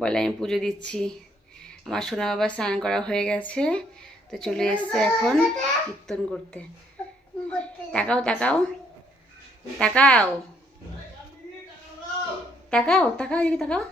বলে আমি পুজো দিচ্ছি। আমার সোনা বাবা স্নান করা হয়ে গেছে, তো চলে এসছে এখন কীর্তন করতে। তাকাও তাকাও তাকাও তাকাও তাকাও, এদিকে তাকাও।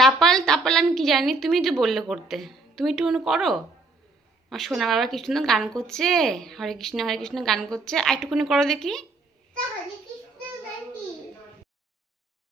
তাপাল তাপাল আমি কি জানি, তুমি যে বললে করতে, তুমি একটু করো। আর সোনা বাবা কৃষ্ণ গান করছে, হরে কৃষ্ণ গান করছে, আর একটুখানি করো দেখি।